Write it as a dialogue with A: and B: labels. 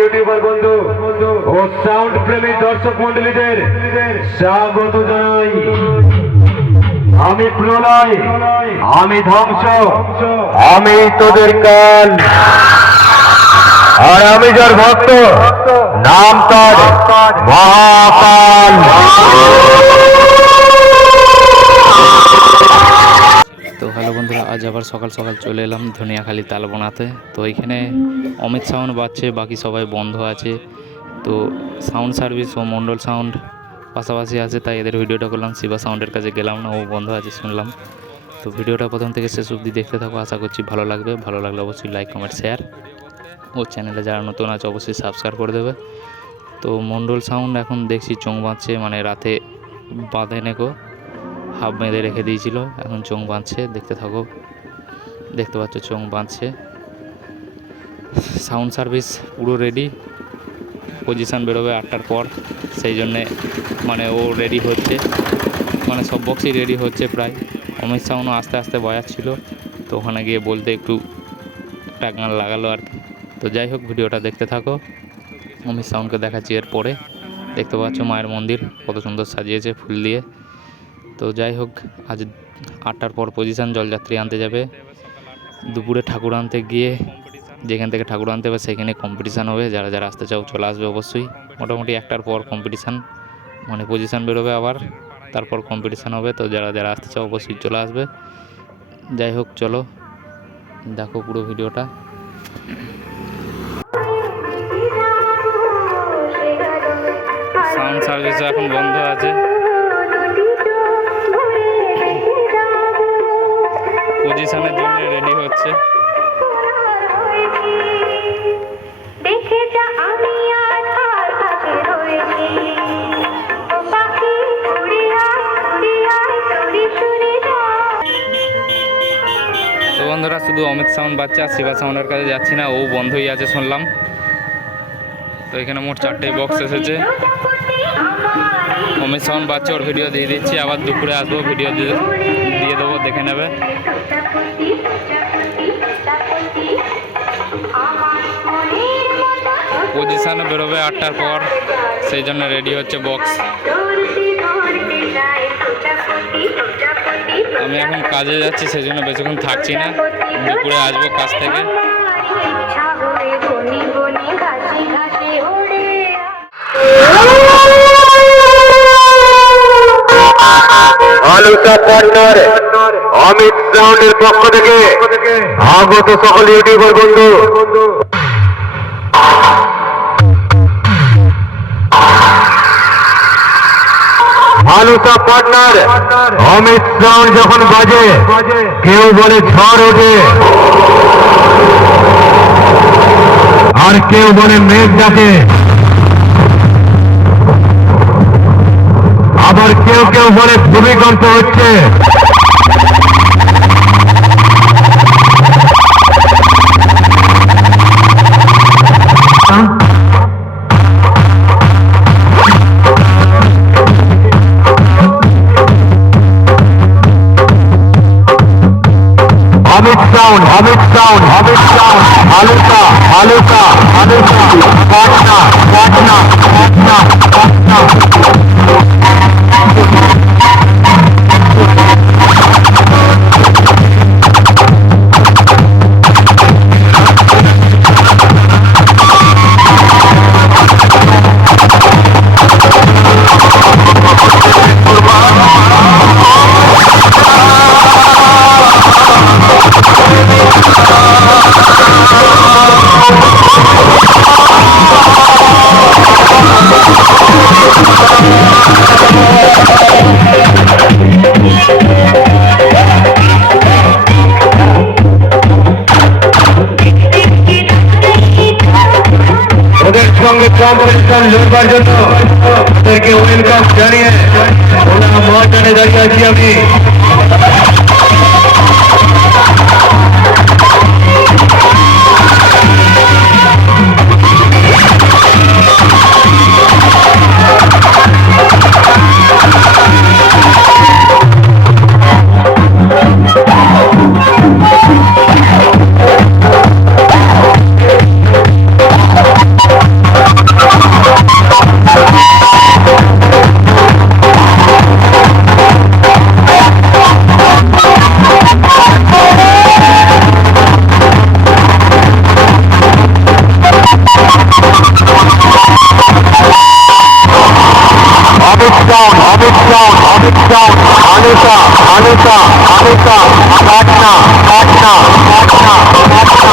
A: YouTuber বন্ধু ও sound প্রেমী দর্শক মন্ডলীদের স্বাগত জানাই। আমি প্রলয়, আমি ধ্বংস, আমি তোদের কাল আর আমি যার ভক্ত, নাম তার মহাকাল।
B: আজ আবার সকাল সকাল চলে এলাম ধনিয়াখালি তালবোনাতে। তো এখানে অমিত সাউন্ড বাজছে, বাকি সবাই বন্ধ আছে। তো সাউন্ড সার্ভিস ও মন্ডল সাউন্ড পাশাপাশি আছে, তাই এদের ভিডিওটা করলাম। শিবা সাউন্ডের কাছে গেলাম না, ও বন্ধ আছে শুনলাম। তো ভিডিওটা প্রথম থেকে শেষ অবধি দেখতে থাকো, আশা করছি ভালো লাগবে। ভালো লাগলে অবশ্যই লাইক কমেন্ট শেয়ার ও চ্যানেলে যারা নতুন আছে, অবশ্যই সাবস্ক্রাইব করে দেবে। তো মন্ডল সাউন্ড এখন দেখছি চোখ বাঁধছে মানে রাতে বাঁধে নেকো। হাফ বেঁধে রেখে দিয়েছিল। এখন চোখ বাঁধছে, দেখতে থাকো। দেখতে পাচ্ছ চোখ বাঁধছে। সাউন্ড সার্ভিস পুরো রেডি পজিশান বেরোবে আটটার পর, সেই জন্যে মানে ও রেডি হচ্ছে। মানে সব বক্সই রেডি হচ্ছে প্রায়। অমিত সাউন্ডও আস্তে আস্তে বয়াচ্ছিল তো ওখানে গিয়ে বলতে একটু একটা গান লাগালো আর কি। তো যাই হোক, ভিডিওটা দেখতে থাকো। অমিত সাউন্ডকে দেখাচ্ছি এর পরে দেখতে পাচ্ছ মায়ের মন্দির, কত সুন্দর সাজিয়েছে ফুল দিয়ে। তো যাই হোক, আজ আটটার পর পজিশান জলযাত্রী আনতে যাবে। দুপুরে ঠাকুর আনতে গিয়ে যেখান থেকে ঠাকুর আনতে হবে সেখানে কম্পিটিশান হবে। যারা যারা আসতে চাও চলে আসবে অবশ্যই। মোটামুটি একটার পর কম্পিটিশান মানে পজিশান বেরোবে আবার, তারপর কম্পিটিশান হবে। তো যারা যারা আসতে চাও অবশ্যই চলে আসবে। যাই হোক, চলো, দেখো পুরো ভিডিওটা। সাউন্ড সার্ভিসও এখন বন্ধ আছে। পজিশনের জন্য রেডি হচ্ছে।
C: আর
B: তো বন্ধুরা শুধু অমিত সাউন্ড বাচ্চা শিবা সাউন্ডের কাছে যাচ্ছি না ও বন্ধই আছে শুনলাম। তো এখানে মোট চারটে বক্স এসেছে। অমিত সাউন্ড বাচ্চা ওর ভিডিও দিয়ে দিচ্ছি আবার দুপুরে আসব ভিডিও দিয়ে দেখে নেবে। পজিশানে বেরোবে আটটার পর, সেই জন্য রেডি হচ্ছে বক্স। আমি এখন কাজে যাচ্ছি, সেই জন্য বেশিক্ষণ থাকছি না। দুপুরে আসব কাজ থেকে।
A: আলুটা পার্টনার অমিত সাউন্ডের পক্ষ থেকে আগত সকল ইউটিউবার বন্ধু। আলুটা পার্টনার অমিত সাউন্ড যখন বাজে, কেউ বলে ঝড় ওঠে। আর কেউ বলে মেঘ ডাকে। আবার কেউ কেউ বলে ভূমিকম্প হচ্ছে। Sound Amit sound Amit sound আলুকা আলুকা আলুকা পাটনা পাটনা পাটনা পাটনা কম্পিটিশন লড়বার জন্য ওদেরকে ওয়েলকাম জানিয়ে ওরা মহাজানে দাঁড়িয়ে আছি আমি Anushka, Anushka, Anushka, Anusha, Anusha, Anusha, Patna, Patna, Patna, Patna.